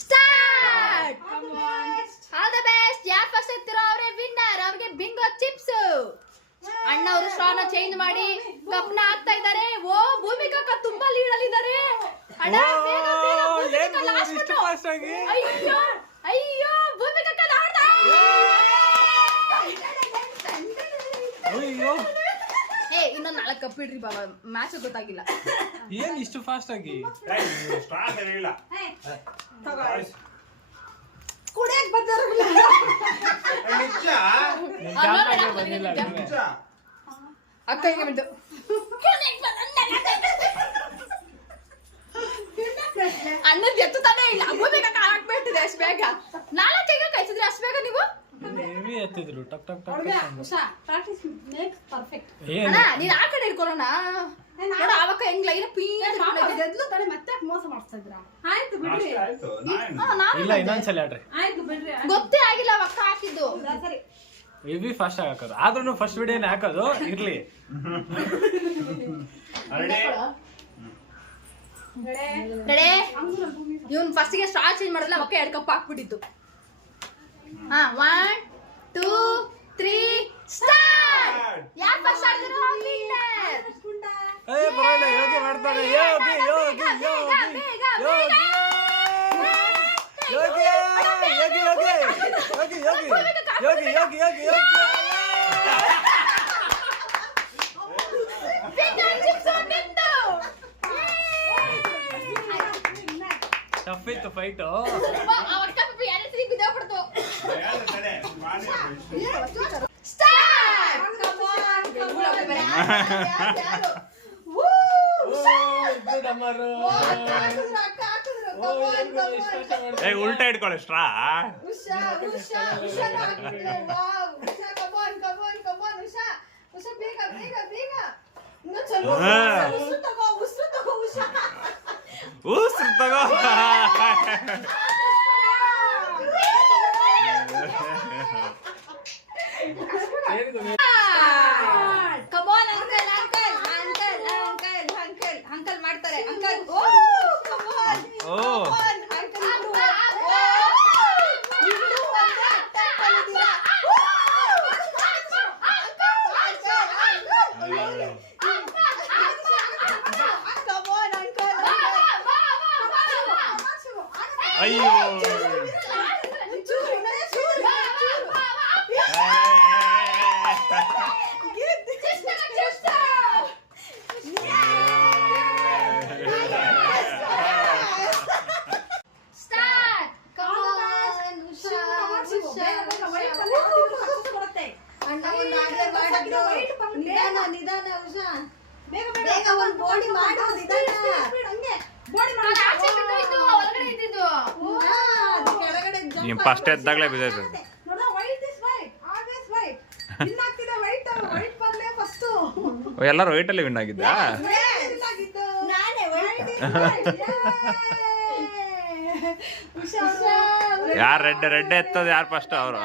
Start. All the best. ಯಾರು first ಎತ್ತಿರೋ ಅವರೇ winner. ಅವ್ರಿಗೆ ಬಿಂಗೋ ಚಿಪ್ಸ್. ಅಣ್ಣ ಅವರು ಸ್ಟ್ರಾನ ಚೇಂಜ್ ಮಾಡಿ ಕಪ್ನ ಹಾಕ್ತಾ ಇದ್ದಾರೆ. ಓ ಭೂಮಿಕಾ ಅಕ್ಕ ತುಂಬಾ ಲೀಡ್ ಅಲ್ಲಿ ಇದ್ದಾರೆ. ಅಣ್ಣ ಬೇಗ ಬೇಗ ಭೂಮಿಕಾ ಲಾಸ್ಟ್ ಬಿಟ್ಟು. ಅಯ್ಯೋ ಅಯ್ಯೋ ಭೂಮಿಕಾ ಅಕ್ಕ ಆಡ್ತಾ. ಅಯ್ಯೋ ಏ ಇನ್ನೊಂದು 4 ಕಪ್ ಇಡ್ರಿ ಬಾಬಾ. ಮ್ಯಾಚ್ ಗೊತ್ತಾಗಿಲ್ಲ. ಏನ್ ಇಷ್ಟು ಫಾಸ್ಟ್ ಆಗಿ ಸ್ಟಾರ್ಟ್ ಇಲ್ಲ ಕುಡಿಯಕ್ ಬಂದವ್ರಲ್ಲ ನಿಜ ಬಂದಿಲ್ಲ ನಿಜ ಅಕ್ಕ ಹಿಂಗೆ ಬಿದ್ದು ಅಣ್ಣದ್ ಎತ್ತುತ್ತಾನೆ ಇಲ್ಲ. ಭೂಮಿಕಾ ಕಾಲ್ ಹಾಕ್ಬಿಟ್ಟಿದೆ ಅಷ್ಟು ಬೇಗ. 4 ಈಗ ಕೈಸಿದ್ರೆ ಅಷ್ಟು ಬೇಗ ನೀವು ಹೆವಿ ಎತ್ತಿದ್ರು ಟಕ್ ಟಕ್ ಟಕ್ ಉಷಾ ಪ್ರಾಕ್ಟೀಸ್ ಮೇಕ್ಸ್ ಪರ್ಫೆಕ್ಟ್. ಅಣ್ಣ ನೀನ್ ಆ ಕಡೆ ಇಟ್ಕೊಳ್ಳೋಣ. ನೋಡ ಅವಕ್ಕ ಹೆಂಗ್ ಲೈನ್ ಗೆದ್ಲು ತಾನೆ ಮತ್ತೆ ಮೋಸ ಮಾಡ್ತಾ ಇದ್ರ. ಆಯ್ತು ಬಿಡ್ರಿ. ಆಯ್ತು ಇಲ್ಲ ಇನ್ನೊಂದ್ಸಲ ಆಡ್ರಿ. ಆಯ್ತು ಬಿಡ್ರಿ. ಗೊತ್ತೇ ಆಗಿಲ್ಲ ಅವಕ್ಕ ಹಾಕಿದ್ದು. ಸರಿ ಹೆವಿ ಫಾಸ್ಟ್ ಆಗಿ ಹಾಕೋದು. ಆದ್ರೂ ಫಸ್ಟ್ ವಿಡಿಯೋನೇ ಹಾಕೋದು ಇರ್ಲಿ. ಇವ್ನ್ ಫಸ್ಟ್ ಗೆ ಸ್ಟಾರ್ ಚೇಂಜ್ ಮಾಡಿದ್ಲ ಅವಕ್ಕ 2 ಕಪ್ ಹಾಕ್ಬಿಟ್ಟಿತ್ತು. 1 2 3 ಸ್ಟಾರ್ಟ್. ಯಾರು ಫಸ್ಟ್ ಆಡ್ತಾರೋ ವಿನ್ನರ್. ಏ ಬರಲ್ಲ ಯೋಗಿ ಮಾಡ್ತಾರೆ. ಯೋಗಿ ಯೋಗಿ ಯೋಗಿ ಯೋಗಿ ಯೋಗಿ ಯೋಗಿ ಯೋಗಿ ಯೋಗಿ ಯೋಗಿ ಯೋಗಿ ಯೋಗಿ ಯೋಗಿ ಟಫ್ ಇತ್ತು ಫೈಟ್. ಉಲ್ಟಾ ಇಟ್ಕೊಳ್ಳಿ ಸ್ಟ್ರಾ. ಉಸ್ರು ತಗೋ. Come on uncle uncle uncle uncle uncle uncle ಮಾಡ್ತಾರೆ. ಅಂಕಲ್ ಓ ಕಮಾನ್ ಓ ಅಂಕಲ್ ಅಯ್ಯೋ ನಿಧಾನ ಉಷಾ. ಬೇಗ ಬೇಗ ಒಂದು ಬಾಡಿ ಮಾಡು. ನಿಧಾನ ಹಂಗೆ ಬಾಡಿ ಮಾಡು. ಕೆಳಗಡೆ ನೀನ್ ಫಸ್ಟ್ ಎದ್ದಾಗಲೇ ಬಿದ್ದೈತೆ. ನೋಡ white is white always white. Win ಆಗ್ತಿದೆ ವೈಟ್. ವೈಟ್ ಬದಲೇ ಫಸ್ಟ್ ಎಲ್ಲರೂ ವೈಟ್ ಅಲ್ಲಿ ವಿನ್ ಆಗಿದ್ದ. ನಾನೇ ವೈಟ್ ಇಸ್ ವೈಟ್. ಉಷಾ ಯಾರು ರೆಡ್ ಎತ್ತದ ಯಾರು ಫಸ್ಟ್ ಅವರು.